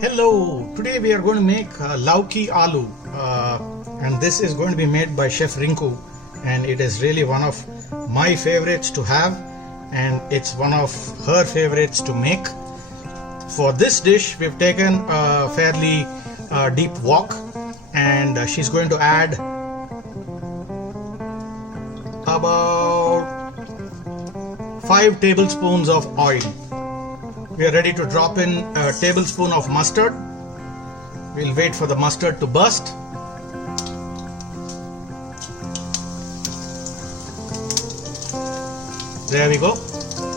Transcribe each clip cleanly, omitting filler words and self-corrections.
Hello, today we are going to make lauki aloo and this is going to be made by Chef Rinku, and it is really one of my favorites to have and it's one of her favorites to make. For this dish we've taken a fairly deep wok and she's going to add about 5 tablespoons of oil. We are ready to drop in a tablespoon of mustard. We'll wait for the mustard to burst. There we go.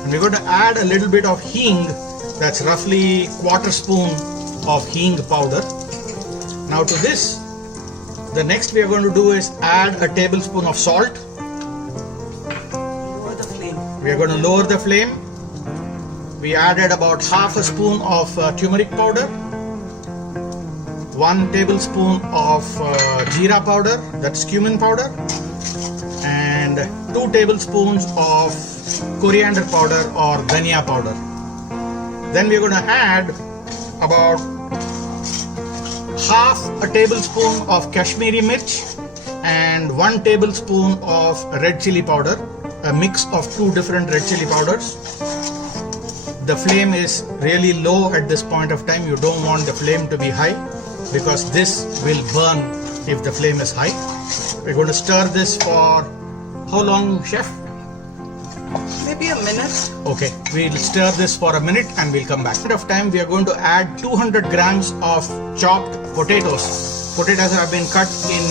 And we're going to add a little bit of hing. That's roughly quarter spoon of hing powder. Now to this, the next we are going to do is add a tablespoon of salt. Lower the flame. We are going to lower the flame. We added about half a spoon of turmeric powder, 1 tablespoon of jeera powder, that's cumin powder, and 2 tablespoons of coriander powder or dhania powder. Then we are going to add about half a tablespoon of Kashmiri mirch and 1 tablespoon of red chili powder, a mix of 2 different red chili powders. The flame is really low at this point of time. You don't want the flame to be high because this will burn if the flame is high. We're going to stir this for how long, chef? Maybe a minute. Okay, we'll stir this for a minute and we'll come back. At the end of time, we are going to add 200 grams of chopped potatoes. Potatoes have been cut in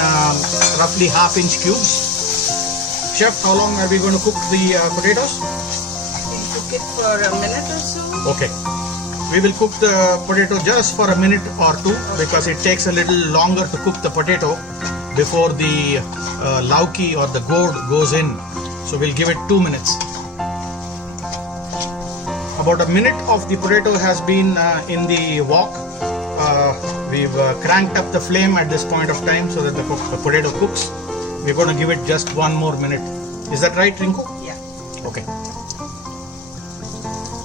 roughly half-inch cubes. Chef, how long are we going to cook the potatoes? Cook it for a minute or so. Okay, we will cook the potato just for a minute or two because it takes a little longer to cook the potato before the lauki or the gourd goes in. So we'll give it 2 minutes. About a minute of the potato has been in the wok. We've cranked up the flame at this point of time so that the potato cooks. We're going to give it just 1 more minute. Is that right, Rinku? Yeah. Okay.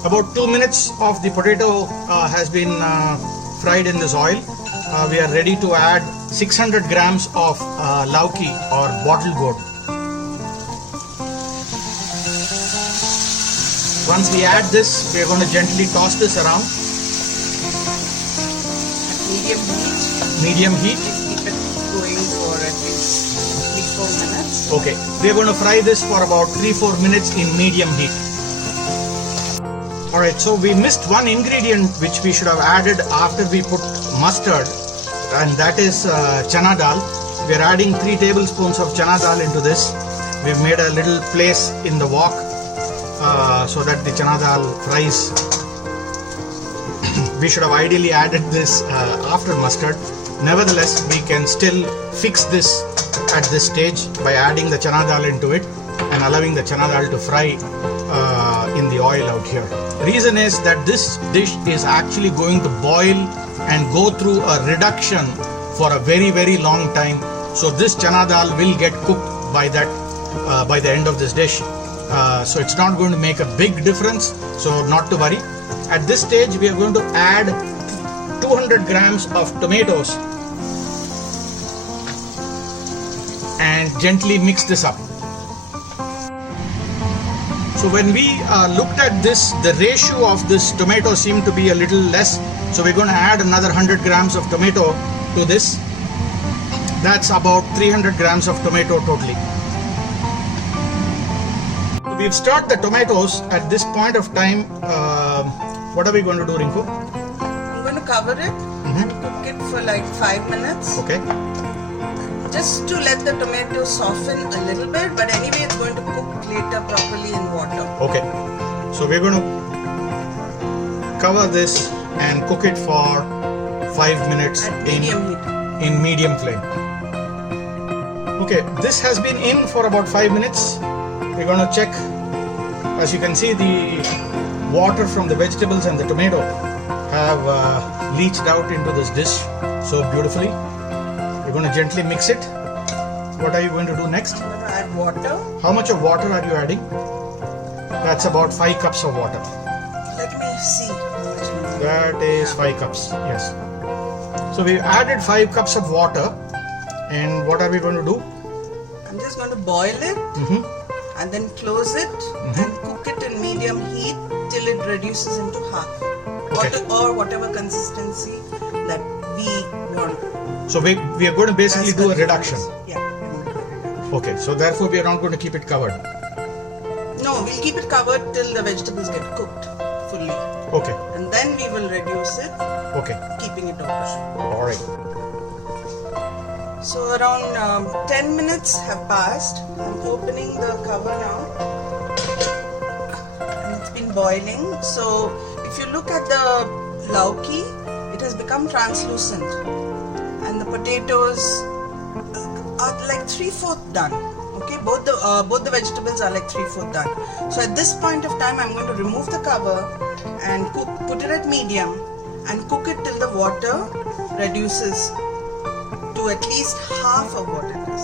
About 2 minutes of the potato has been fried in this oil. We are ready to add 600 grams of lauki or bottle gourd. Once we add this, we are going to gently toss this around. Medium heat. Medium heat. Keep it going for at least 3-4 minutes. Okay, we are going to fry this for about 3-4 minutes in medium heat. Alright, so we missed one ingredient which we should have added after we put mustard, and that is chana dal. We are adding 3 tablespoons of chana dal into this. We've made a little place in the wok so that the chana dal fries. We should have ideally added this after mustard. Nevertheless, we can still fix this at this stage by adding the chana dal into it and allowing the chana dal to fry in the oil out here. Reason is that this dish is actually going to boil and go through a reduction for a very long time. So this chana dal will get cooked by the end of this dish. So it's not going to make a big difference. So not to worry. At this stage, we are going to add 200 grams of tomatoes and gently mix this up. So when we looked at this, the ratio of this tomato seemed to be a little less. So we're going to add another 100 grams of tomato to this. That's about 300 grams of tomato totally. We've stirred the tomatoes. At this point of time, what are we going to do, Rinku? I'm going to cover it and cook it for like 5 minutes. Okay. Just to let the tomato soften a little bit, but anyway it's going to cook later properly in water. Okay. So we're going to cover this and cook it for 5 minutes At medium heat. in medium flame. Okay, this has been in for about 5 minutes. We're going to check. As you can see, the water from the vegetables and the tomato have leached out into this dish so beautifully. We're going to gently mix it. What are you going to do next? I'm going to add water. How much of water are you adding? That's about 5 cups of water. Let me see. That is 5 cups. Yes. So we've added 5 cups of water, and what are we going to do? I'm just going to boil it and then close it and cook it in medium heat till it reduces into half. Okay. Or whatever consistency that we want. So we are going to basically do a reduction. Yeah. Okay, so therefore we are not going to keep it covered. No, we'll keep it covered till the vegetables get cooked fully. Okay. And then we will reduce it, Okay. keeping it open. All right. So around 10 minutes have passed. I'm opening the cover now. And it's been boiling. So if you look at the lauki, it has become translucent. And the potatoes are like 3/4 done. Okay, both the vegetables are like 3/4 done. So at this point of time, I'm going to remove the cover and put it at medium and cook it till the water reduces to at least half of what it is.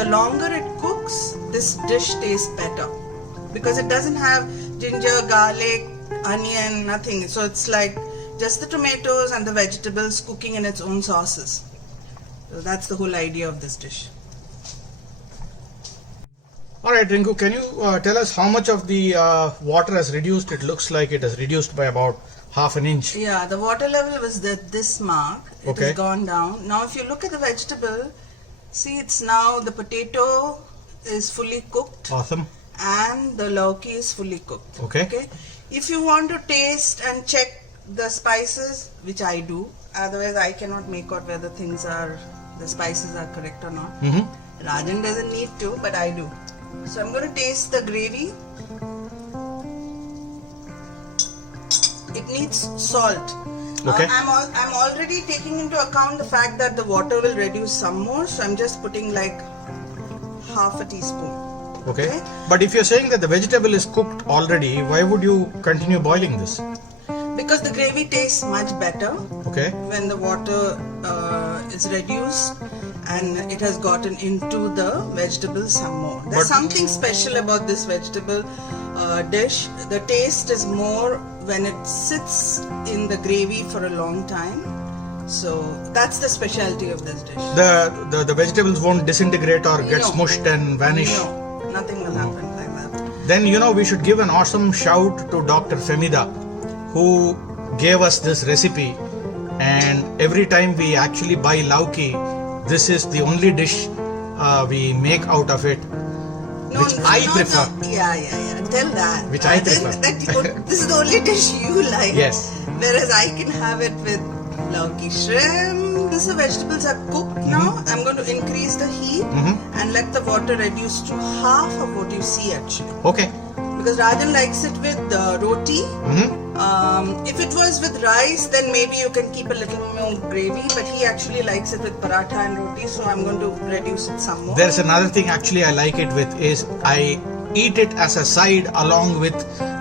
The longer it cooks, this dish tastes better because it doesn't have ginger, garlic, onion, nothing. So it's like just the tomatoes and the vegetables cooking in its own sauces. So that's the whole idea of this dish. All right, Rinku, can you tell us how much of the water has reduced? It looks like it has reduced by about half an inch. Yeah, the water level was this mark. It has gone down. Now if you look at the vegetable, see it's now the potato is fully cooked. Awesome. And the lauki is fully cooked. Okay. If you want to taste and check the spices, which I do, otherwise I cannot make out whether the spices are correct or not. Rajan doesn't need to, but I do. So I'm going to taste the gravy. It needs salt. Okay. I'm already taking into account the fact that the water will reduce some more, so I'm just putting like half a teaspoon. Okay. But if you're saying that the vegetable is cooked already, why would you continue boiling this? Because the gravy tastes much better when the water is reduced and it has gotten into the vegetables some more. There's something special about this vegetable dish. The taste is more when it sits in the gravy for a long time. So that's the specialty of this dish. The vegetables won't disintegrate or get smushed and vanish? No, nothing will happen like that. Then we should give an awesome shout to Dr. Femida, who gave us this recipe, and every time we actually buy lauki, this is the only dish we make out of it, which I prefer. Yeah. Tell that. Which I prefer. This is the only dish you like. Yes. Whereas I can have it with lauki shrimp. The vegetables are cooked now. I'm going to increase the heat and let the water reduce to half of what you see actually. Okay. Because Rajan likes it with roti. If it was with rice, then maybe you can keep a little more gravy, but he actually likes it with paratha and roti, so I'm going to reduce it some more. There's another thing actually I like it with is I eat it as a side along with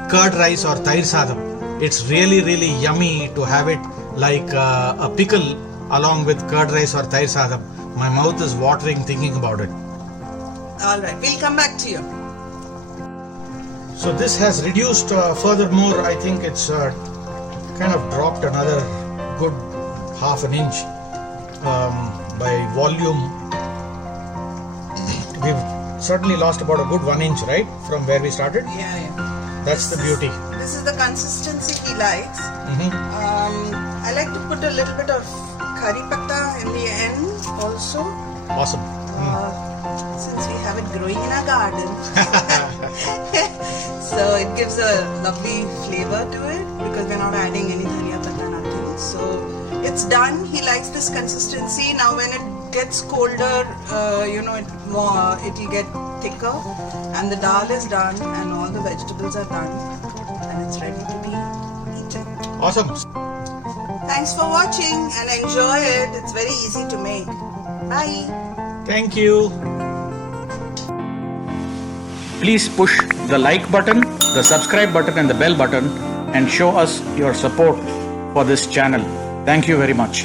curd rice or tair sadam. It's really, really yummy to have it like a pickle along with curd rice or tair sadam. My mouth is watering thinking about it. Alright, we'll come back to you. So this has reduced furthermore. I think it's kind of dropped another good half an inch by volume. We've certainly lost about a good 1 inch, right, from where we started? Yeah. That's the beauty. This is the consistency he likes. I like to put a little bit of curry patta in the end also. Awesome. Since we have it growing in our garden. So it gives a lovely flavor to it because we're not adding any dhania patta, nothing. So it's done. He likes this consistency. Now when it gets colder, it'll get thicker, and the dal is done and all the vegetables are done and it's ready to be eaten. Awesome. Thanks for watching and enjoy it. It's very easy to make. Bye. Thank you. Please push the like button, the subscribe button and the bell button and show us your support for this channel. Thank you very much.